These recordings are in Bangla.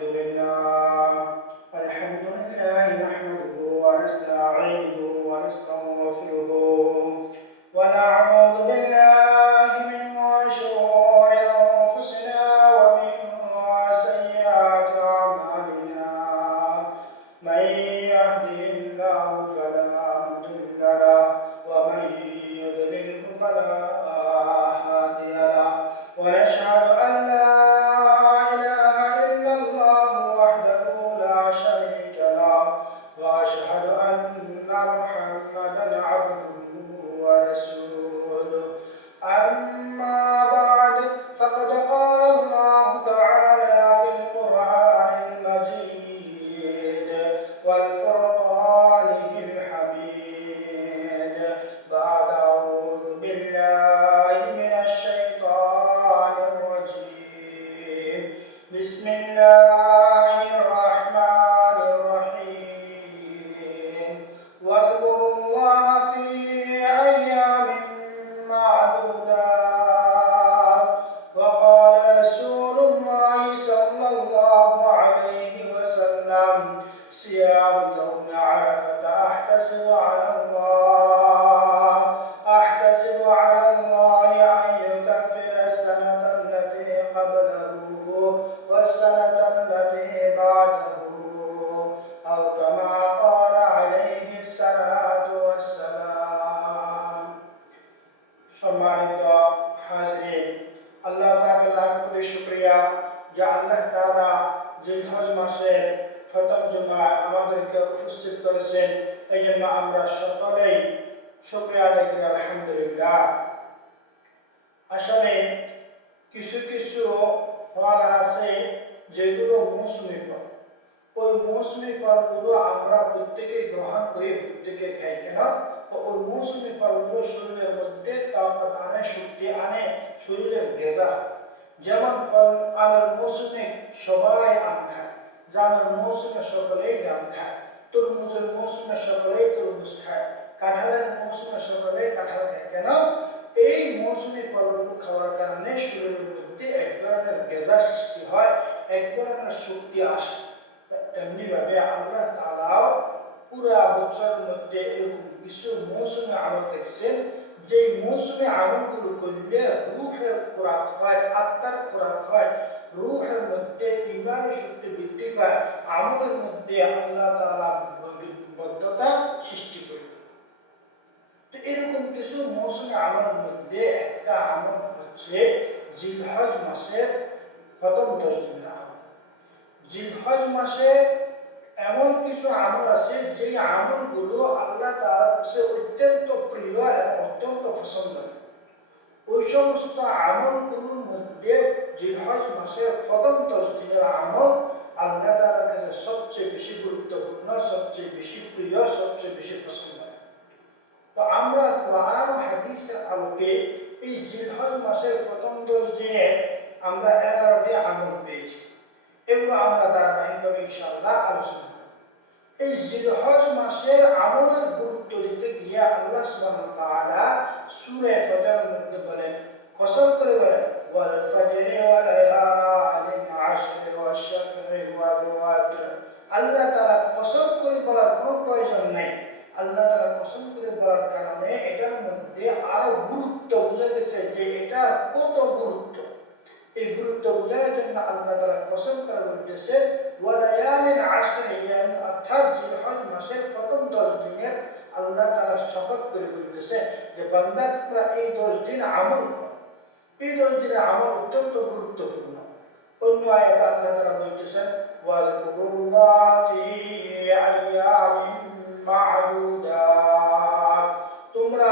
الحمد لله نحمده ونستعينه ونستغفره ونعوذ بالله من شرور أنفسنا ومن سيئات أعمالنا من يهده الله فلا مضل له ومن يضلله فلا هادي له ونشهد أن لا إله إلا الله وحده لا شريك له وأشهد أن محمدا عبده ورسوله أما بعد فقد قال الله تعالى في القرآن المجيد والفرقان الحميد بعد أعوذ بالله من الشيطان الرجيم بسم الله الرحمن الرحيم واذكروا الله في أيام معدودات وقال رسول الله صلى الله عليه وسلم صيام يوم عرفة أحتسب على الله أن يكفر السنة التي قبله والسنة التي بعده أو كما قال عليه الصلاة والسلام সম্মানিত হাজরিন আল্লাহ পাকের লাখ কোটি শুকরিয়া যে আল্লাহ তাআলা জিলহজ মাসের প্রথম জুমা আমাদেরকে উপস্থিত করেছেন এই জন্য আমরা সকলেই শুকরিয়া আদায় করি আলহামদুলিল্লাহ। আসলে কিছু কিছু ফল আছে যেগুলো মৌসুমী ফল, ওই মৌসুমী ফলগুলো আমরা প্রত্যেকেই গ্রহণ করি, প্রত্যেকে খাই। কেন? ওই মৌসুমী ফলগুলো শরীরের মধ্যে তাকত আনে, শক্তি আনে, শরীরের গেজা। যেমন আমের মৌসুমে সবাই আম খায়, জামের মৌসুমে সকলেই জাম খায়, তরমুজের মৌসুমে সকলেই তরমুজ খায়, কাঁঠালের মৌসুমে সকলেই কাঁঠাল খায়। কেন? এই মৌসুমী ফলগুলো খাওয়ার কারণে শরীরের মধ্যে এক ধরনের গেজা সৃষ্টি হয়, এক ধরনের শক্তি আসে। তেমনি ভাবে আল্লাহ তাআলাও পুরা বছরের মধ্যে এরকম কিছু মৌসুমী আমল দেখছেন, যে মৌসুমী আমলগুলো করলে রূহের খোরাক হয়, আত্মার খোরাক হয়, রূহের মধ্যে ঈমানের শক্তি বৃদ্ধি পায়, আমলের মধ্যে আল্লাহ তাআলা বদ্ধতা সৃষ্টি করে। তো এরকম কিছু মৌসুমী আমলের মধ্যে একটা আমল হচ্ছে জিলহজ মাসের প্রথম 10 দিনের আমল। জিলহজ মাসে এমন কিছু আমল আছে যে আমলগুলো আল্লাহ তাআলার কাছে অত্যন্ত প্রিয় এবং অত্যন্ত পছন্দনীয়। ওই সমস্ত আমলগুলোর মধ্যে জিলহজ মাসের প্রথম 10 দিনের আমল আল্লাহ তাআলার কাছে সবচেয়ে বেশি গুরুত্বপূর্ণ, সবচেয়ে বেশি প্রিয়, সবচেয়ে বেশি পছন্দনীয়। তো আমরা কোরআন ও হাদিসের আলোকে এই জিলহজ মাসের প্রথম 10 দিনে আমরা 11টি আমল পেয়েছি। এগুলো আমরা ধারাবাহিকভাবে ইনশাআল্লাহ আলোচনা করব। এই জিলহজ মাসের আমলের গুরুত্ব দিতে গিয়ে আল্লাহ সুবহানাহু ওয়া তাআলা সূরা ফাজরের মধ্যে বলেন, কসম করে বলেন, ওয়াল ফাজরি ওয়া লায়ালিন আশরি ওয়াশ শাফঈ ওয়াল ওয়াতর। আল্লাহ তাআলা কসম করে বলার কোনো প্রয়োজন নাই। আল্লাহ তাআলা কসম করে বলার কারণে এটার মধ্যে আরো গুরুত্ব বোঝা গেছে যে এটা কত গুরুত্ব। এই গুরুত্ব বোঝানোর জন্য আল্লাহ তাআলা কসম করে বলতেছে ওয়ালায়ালিন আশরি, অর্থাৎ জিলহজ মাসের প্রথম 10 দিনের আল্লাহ তাআলা শপথ করে বলতেছে যে বান্দা তোমরা এই 10 দিন আমল করো। এই 10 দিনের আমল অত্যন্ত গুরুত্বপূর্ণ। অন্য আয়াতে আল্লাহ তাআলা বলতেছেন ওয়াযকুরুল্লাহ ফি আইয়ামিন মা'দুদাত, তোমরা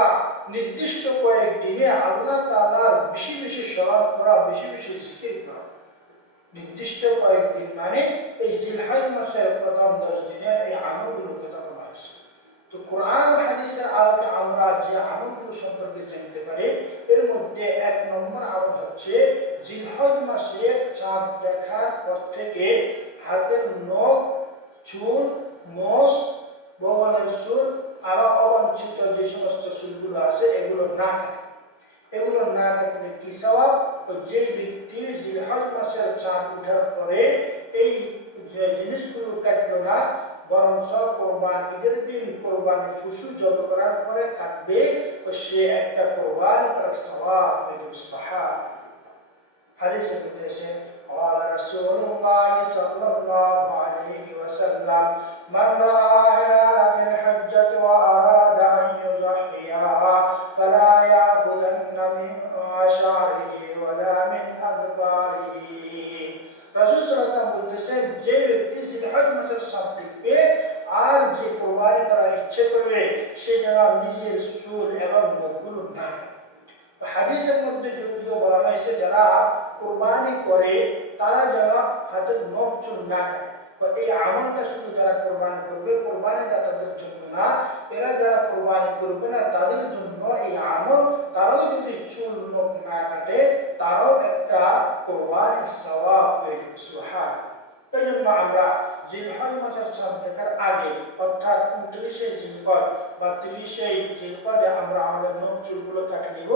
নির্দিষ্ট কয়েকদিনে আল্লাহ তাআলার বেশি বেশি স্মরণ করা, বেশি বেশি জিকির করা। নির্দিষ্ট কয়েকদিন মানে এই জিলহজ মাসের প্রথম 10 দিনের এই আমলগুলোর কথা বলা হয়েছে। তো কোরআন হাদিসের আলোকে আমরা যে আমলগুলো সম্পর্কে জানতে পারি, এর মধ্যে 1 নম্বর আমল হচ্ছে জিলহজ মাসে চাঁদ দেখার পর থেকে হাতের নখ, চুল, মোষ, বগলের চুল আরো অবাঞ্ছিত যে সমস্ত চুলগুলো আছে এগুলো না কাটে। এগুলো না কাটলে কি সওয়াব? যে ব্যক্তি জিলহজ মাসের চাঁদ ওঠার পরে এই জিনিসগুলো কাটলো না, বরং সব কোরবান ঈদের দিন কোরবানি পশু জব করার পরে কাটবে, তো সে একটা কোরবানি করার সওয়াব পেল। সুবহান। হাদিসে বলেছেন قال رسول الله صلى الله عليه وسلم من رأى هلال ذي الحجة وأراد أن يضحي فلا يأخذن من شعره ولا من أظفاره। রাসূল সাল্লাল্লাহু আলাইহি ওয়াসাল্লাম বলেছেন, যে ব্যক্তি জিলহজ মাসের সাত দেখবে আর যে কোরবানি করার ইচ্ছে করবে সে যেন নিজের চুল এবং নখগুলো না। হাদিসের মধ্যে যদিও বলা হয়েছে যারা কোরবানি করে তারা যেন হাতের নখ চুল না কাটে। এই আমলটা শুধু যারা কোরবানি করবে, কোরবানি দাতাদের জন্য না, এরা যারা কোরবানি করবে না তাদের জন্য এই আমল। তারাও যদি চুল নখ না কাটে তারাও একটা কোরবানির সওয়াব পেয়ে। সুবহান। এই জন্য আমরা জিলহজ মাসের চাঁদ দেখার আগে অর্থাৎ 29শে জিলহজ বা 30শে জিলহজে আমরা আমাদের নখ চুলগুলো কাটে নিব।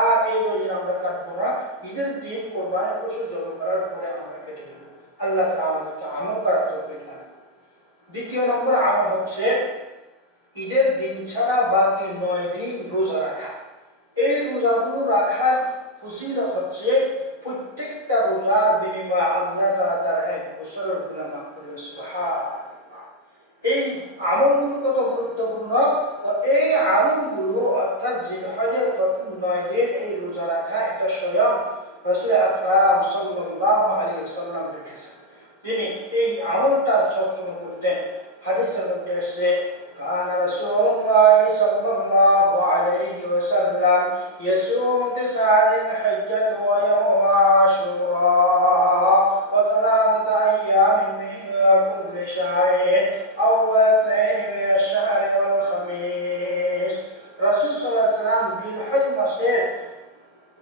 আর এই রোজে আমরা কাটবো না, ঈদের দিন কোরবানি পশু জব করার পরে আমরা কেটে নিব। আল্লাহ তাআলা আমাদেরকে আমল করার তৌফিক দান। দ্বিতীয় নম্বর আমল হচ্ছে ঈদের দিন ছাড়া বাকি 9 দিন রোজা রাখা। এই রোজাগুলো রাখার ফজিলত হচ্ছে প্রত্যেকটা রোজার বিনিময়ে আল্লাহ তাআলা তার এক বছরের গুনাহ মাফ করবে। সুবহান। এই আমলগুলো কত গুরুত্বপূর্ণ, এই আমলগুলো অর্থাৎ জিলহজের প্রথম 9 দিন এই রোজা রাখা এটা স্বয়ং রাসূল আকরাম সাল্লাল্লাহু আলাইহি ওয়াসাল্লাম লিখেছেন। তিনি এই আমলটা সবসময় করতেন। হাদিসের মধ্যে এসেছে কান রাসূলুল্লাহ সাল্লাল্লাহু আলাইহি ওয়াসাল্লাম ইয়াসুমু তিসআতিল হজ্জাত ওয়া ইয়াওমা আশুরা ওয়া সালাসাতা আইয়ামিন মিন কুল্লি শাহরিন أول اثنين من الشهر والخميس। রাসূল সাল্লাল্লাহু আলাইহি ওয়াসাল্লাম জিলহজ মাসের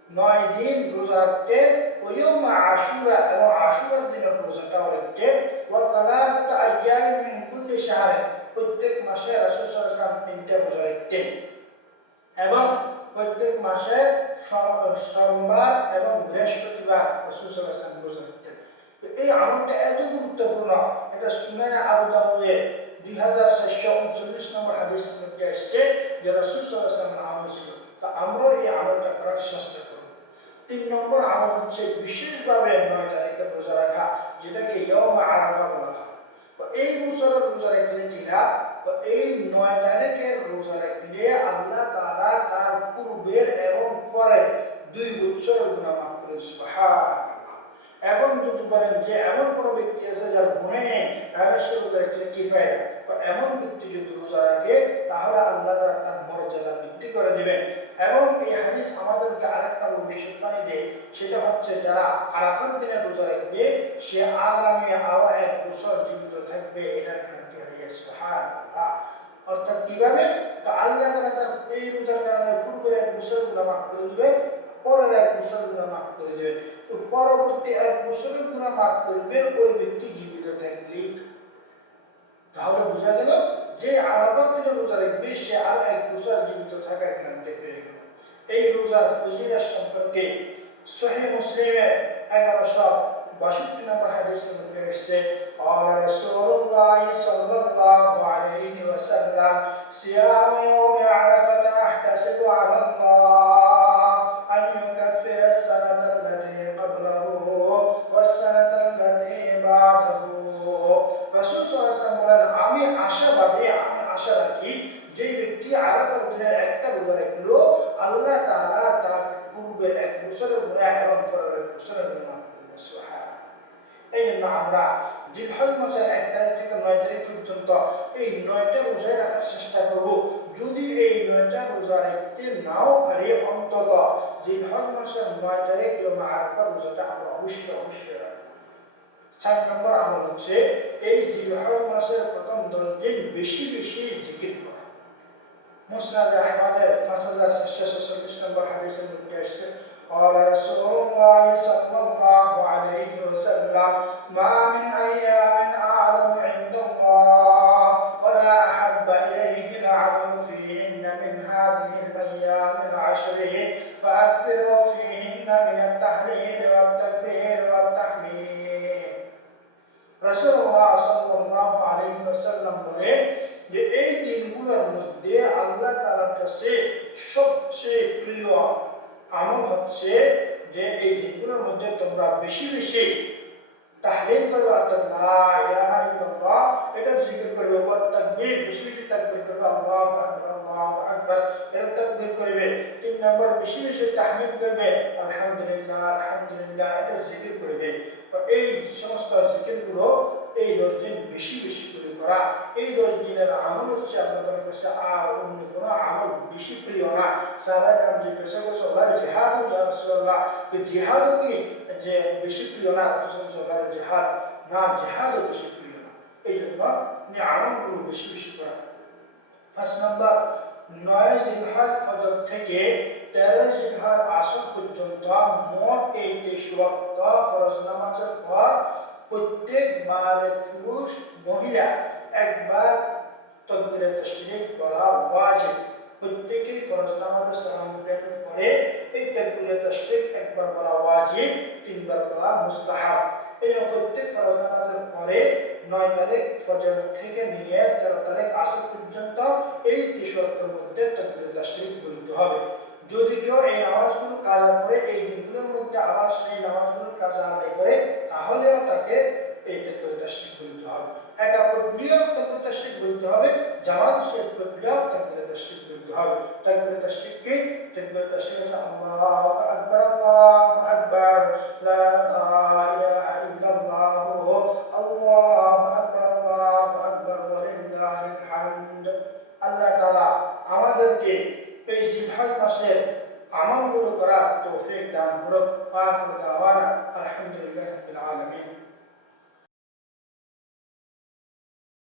9 দিন রোজা রাখতেন, ওয়াইয়াম আশুরা এবং আশুরার দিনের রোজাটাও রাখতেন, ওয়া সালাসাতা আইয়ামিন মিন কুল্লি শাহর, প্রত্যেক মাসে রাসূল সাল্লাল্লাহু আলাইহি ওয়াসাল্লাম 3টা রোজা রাখতেন এবং প্রত্যেক মাসে সোমবার এবং বৃহস্পতিবার রাসূল সাল্লাল্লাহু আলাইহি ওয়াসাল্লাম রোজা রাখতেন। তো এই আমলটা এত গুরুত্বপূর্ণ, এটা সুনানে আবু দাউদের 2439 নম্বর হাদিসের মধ্যে এসেছে যে রাসূল সাল্লাল্লাহু আলাইহি ওয়াসাল্লামের আমল ছিল। তা আমরা এই আমলটা করার চেষ্টা করব। 3 নম্বর আমল হচ্ছে বিশেষভাবে 9 তারিখে রোজা রাখা, যেটাকে ইয়াউম আরাফা বলা হয়। তো এই বছরের রোজা রাখলে কিনা, তো এই 9 তারিখের রোজা রাখলে আল্লাহ তাআলা তার পূর্বের এবং পরের 2 বছরের গুনাহ মাফ করে। সুবহান। এখন যদি বলেন যে এমন কোন ব্যক্তি আছে যার মনে নেই তাহলে সে রোজা রাখলে কি ফায়দা, বা এমন ব্যক্তি যদি রোজা রাখে তাহলে আল্লাহ তাআলা তার মর্যাদা বৃদ্ধি করে দিবেন। এবং এই হাদিস আমাদেরকে আরেকটা ভবিষ্যৎবাণী দেয়, সেটা হচ্ছে যারা আরাফার দিনে রোজা রাখবে সে আগামী আরো 1 বছর জীবিত থাকবে। এটা গ্যারান্টি হয়ে। সুবহানাল্লাহ। অর্থাৎ কিভাবে, তো আল্লাহ তাআলা তার এই রোজার কারণে পূর্বের 1 বছর গুনাহ মাফ করে দিবেন, পরের 1 বছর গুনাহ মাফ করে দিবেন। তো পরবর্তী 1 বছরের গুনাহ মাফ করবেন ওই ব্যক্তি জীবিত থাকলেই। তাহলে বোঝা গেল যে আরাফার দিনে রোজা রাখবে সে আর 1 বছর জীবিত থাকার গ্যারান্টি পেয়ে গেল। এই রোজার ফজিলত সম্পর্কে সহিহ মুসলিমের 1162 নম্বর হাদিসের মধ্যে এসেছে قال رسول الله صلى الله عليه وسلم صيام يوم عرفة أحتسب على الله أن يكفر السنة التي قبله والسنة التي بعده। রাসূল সাল্লাল্লাহু আলাইহি ওয়াসাল্লাম বলেন, আমি আশা রাখি যে ব্যক্তি আরাফার দিনের একটা রোজা রাখলো আল্লাহ তাআলা তার পূর্বের 1 বছরের গুনাহ এবং পরের 1 বছরের গুনাহ মাফ করবেন। সুবহান। এই জন্য আমরা জিলহজ মাসের 1 তারিখ থেকে 9 তারিখ পর্যন্ত এই 9টা রোজা রাখার চেষ্টা করব। যদি এই 9টা রোজা রাখতে নাও পারি, অন্তত জিলহজ মাসের 9 তারিখ ইয়াউম আরাফা রোজাটা আমরা অবশ্যই রাখব। 4 নম্বর আমল হচ্ছে এই জিলহজ মাসের প্রথম 10 দিন বেশি জিকির করা। মুসনাদ আহমদের 5446 নম্বর হাদিসের মধ্যে এসেছে قال رسول الله صلى الله عليه وسلم ما من أيام أعظم عند الله ولا أحب إليه العمل فيهن من هذه الأيام العشر فأكثروا فيهن من التهليل والتكبير والتحميد। রাসূলুল্লাহ সাল্লাল্লাহু আলাইহি ওয়াসাল্লাম বলেন যে এই দিনগুলোর মধ্যে আল্লাহ তাআলার কাছে সবচেয়ে প্রিয় আমল হচ্ছে যে এই দিনগুলোর মধ্যে তোমরা বেশি বেশি তাহলিল করবে, অর্থাৎ লা ইলাহা ইল্লাল্লাহ এটা জিকির করবে, ওয়া তাকবীর বেশি বেশি তাকবীর করবে, আল্লাহু আকবার আল্লাহু আকবার এটা তাকবীর করবে। 3 নম্বর বেশি বেশি তাহমিদ করবে, আলহামদুলিল্লাহ আলহামদুলিল্লাহ এটা জিকির করবে। তো এই সমস্ত জিকিরগুলো এই 10 দিন বেশি বেশি করে করা, এই 10 দিনের আমল হচ্ছে আপনাদের কাছে আর অন্য কোনো আমল বেশি প্রিয় না। সাহাবায়ে কেরাম জিজ্ঞাসা করছে, আল্লাহ জিহাদ ইয়া রাসূলুল্লাহ, জিহাদ কি যে বেশি প্রিয় না? রাসূলুল্লাহ জিহাদ না, জিহাদও বেশি প্রিয় না। এই জন্য আমলগুলো বেশি বেশি করা। 5 নম্বর 9 জিলহজ ফজর থেকে 13 জিলহজ আসর পর্যন্ত মোট 23 ওয়াক্ত ফরজ নামাজের পর প্রত্যেক বালেগ পুরুষ মহিলা একবার তাকবীরে তাশরিক বলা ওয়াজিব। প্রত্যেকই ফরজ নামাজে সালাম ফিরানোর পরে এই তাকবীরে তাশরিক একবার বলা ওয়াজিব, 3 বার বলা মুস্তাহাব। এই প্রত্যেক ফরজ নামাজের পরে 9 তারিখ ফজর থেকে নিয়ে 13 তারিখ আসর পর্যন্ত এই 30 ওয়াক্তের মধ্যে তাকবীরে তাশরিক বলতে হবে। যদি কেউ এই নামাজগুলো কাজা করে এই দিনগুলোর মধ্যে আবার সেই নামাজগুলোর কাজা আদায় করে, তাহলেও তাকে এই তাকবীরে তাশরিক বলতে হবে। একা পড়লেও তাকবীরে তাশরিক বলতে হবে, জামাত শেষ পড়লেও তাকবীরে তাশরিক বলতে হবে। তাকবীরে তাশরিক কি? তাকবীরে তাশরিক আল্লাহু আকবার আল্লাহু আকবার লা